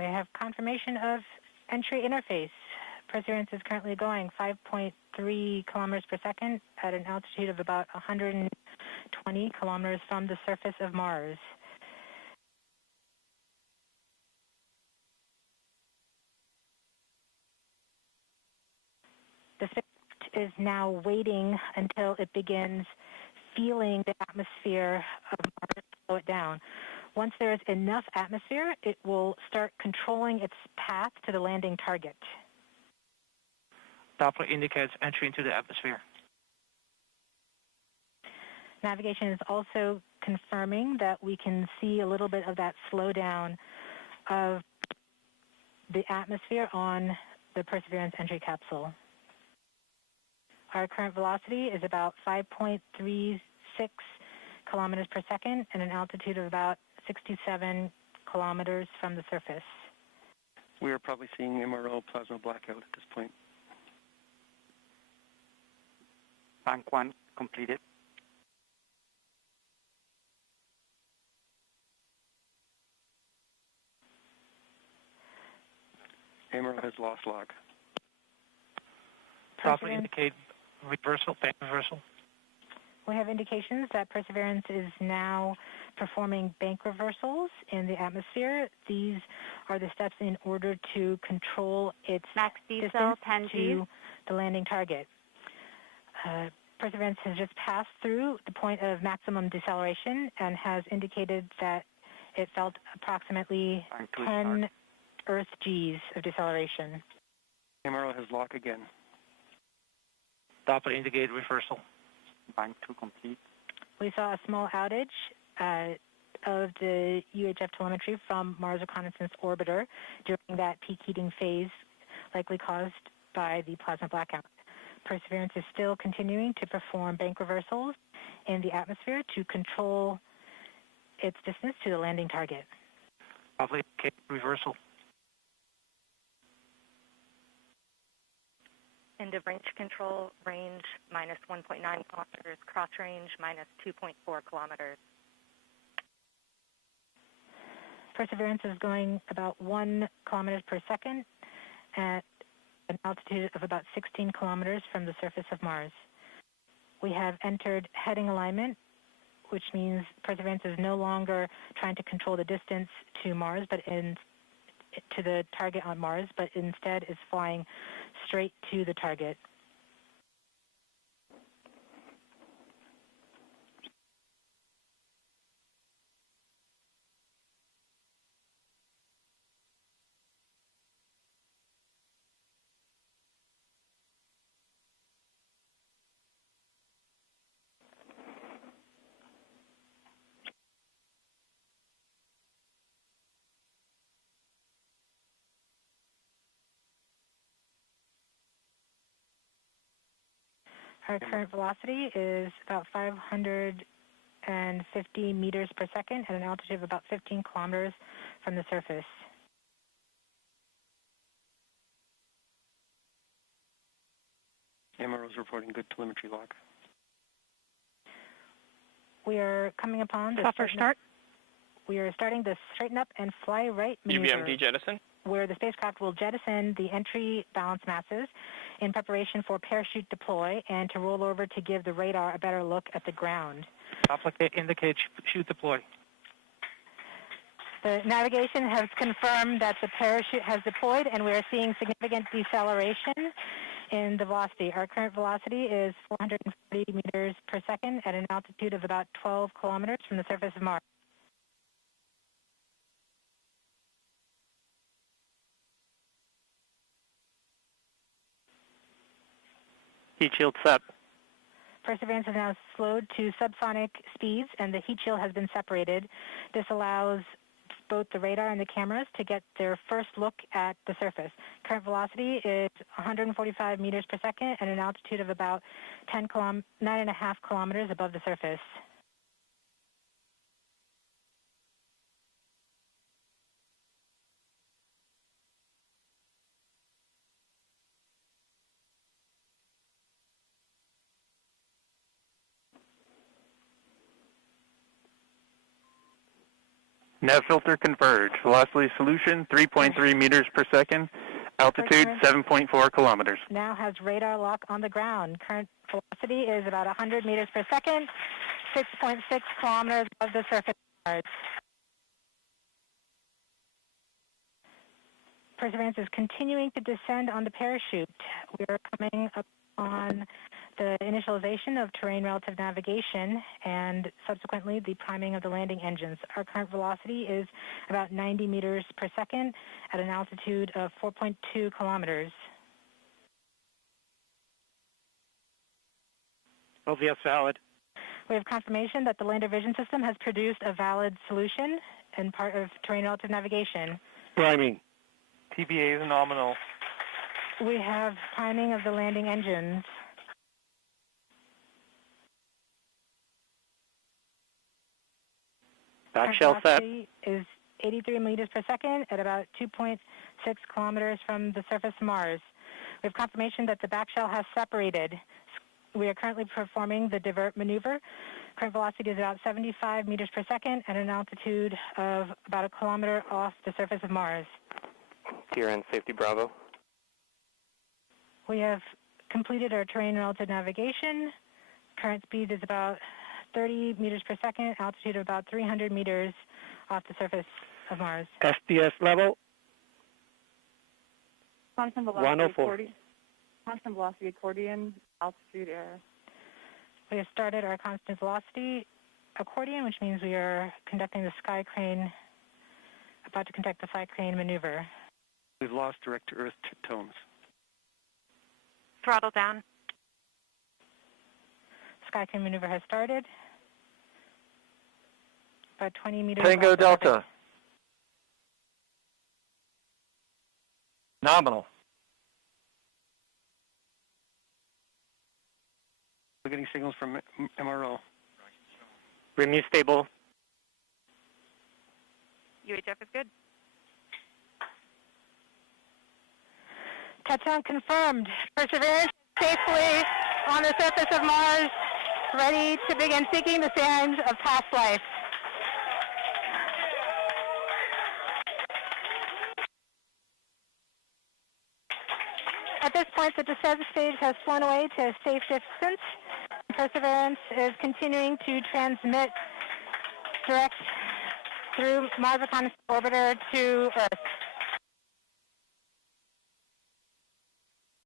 We have confirmation of entry interface. Perseverance is currently going 5.3 kilometers per second at an altitude of about 120 kilometers from the surface of Mars. The spacecraft is now waiting until it begins feeling the atmosphere of Mars to slow it down. Once there is enough atmosphere, it will start controlling its path to the landing target. Doppler indicates entry into the atmosphere. Navigation is also confirming that we can see a little bit of that slowdown of the atmosphere on the Perseverance entry capsule. Our current velocity is about 5.36 kilometers per second and an altitude of about 67 kilometers from the surface. We are probably seeing MRO plasma blackout at this point. Bank 1 completed. MRO has lost log. Doppler indicate reversal, bank reversal. We have indications that Perseverance is now performing bank reversals in the atmosphere. These are the steps in order to control its distance to the landing target. Perseverance has just passed through the point of maximum deceleration and has indicated that it felt approximately 10 Earth Gs of deceleration. MRO has lock again. Doppler indicate reversal. Bank 2 complete. We saw a small outage of the UHF telemetry from Mars Reconnaissance Orbiter during that peak heating phase, likely caused by the plasma blackout. Perseverance is still continuing to perform bank reversals in the atmosphere to control its distance to the landing target. Doppler indicate reversal. End of range control, range minus 1.9 kilometers, cross range minus 2.4 kilometers. Perseverance is going about 1 kilometer per second at an altitude of about 16 kilometers from the surface of Mars. We have entered heading alignment, which means Perseverance is no longer trying to control the distance to Mars, but to the target on Mars, but instead is flying straight to the target. Our current velocity is about 550 meters per second at an altitude of about 15 kilometers from the surface. MRO is reporting good telemetry log. We are coming upon the start. We are starting the straighten up and fly right maneuver, UBMD jettison, where the spacecraft will jettison the entry balance masses in preparation for parachute deploy and to roll over to give the radar a better look at the ground. Doppler indicates chute deploy. The navigation has confirmed that the parachute has deployed, and we are seeing significant deceleration in the velocity. Our current velocity is 440 meters per second at an altitude of about 12 kilometers from the surface of Mars. heat shield set. Perseverance is now slowed to subsonic speeds, and the heat shield has been separated. This allows both the radar and the cameras to get their first look at the surface. Current velocity is 145 meters per second at an altitude of about 9.5 kilometers above the surface. Nav filter converge. Velocity solution 3.3 meters per second. Altitude 7.4 kilometers. Now has radar lock on the ground. Current velocity is about 100 meters per second, 6.6 kilometers above the surface of Mars. Perseverance is continuing to descend on the parachute. We are coming up on the initialization of terrain relative navigation and subsequently the priming of the landing engines. Our current velocity is about 90 meters per second at an altitude of 4.2 kilometers. LVS valid. We have confirmation that the lander vision system has produced a valid solution and part of terrain relative navigation. Priming. TBA is nominal. We have priming of the landing engines. Back shell set. Is 83 meters per second at about 2.6 kilometers from the surface of Mars. We have confirmation that the back shell has separated. We are currently performing the divert maneuver. Current velocity is about 75 meters per second at an altitude of about a kilometer off the surface of Mars. TRN safety Bravo. We have completed our terrain relative navigation. Current speed is about 30 meters per second, altitude of about 300 meters off the surface of Mars. SDS level. Constant velocity 104. accordion. Constant velocity accordion, altitude air. We have started our constant velocity accordion, which means we are conducting the sky crane, about to conduct the sky crane maneuver. We've lost direct-to-earth tones. Throttle down. Sky crane maneuver has started. About 20 meters. Tango off the Delta. orbit. Nominal. We're getting signals from MRO. RIMU stable. UHF is good. Touchdown confirmed. Perseverance safely on the surface of Mars, ready to begin seeking the signs of past life. At this point, the descent stage has flown away to a safe distance. Perseverance is continuing to transmit direct through Mars Reconnaissance Orbiter to Earth.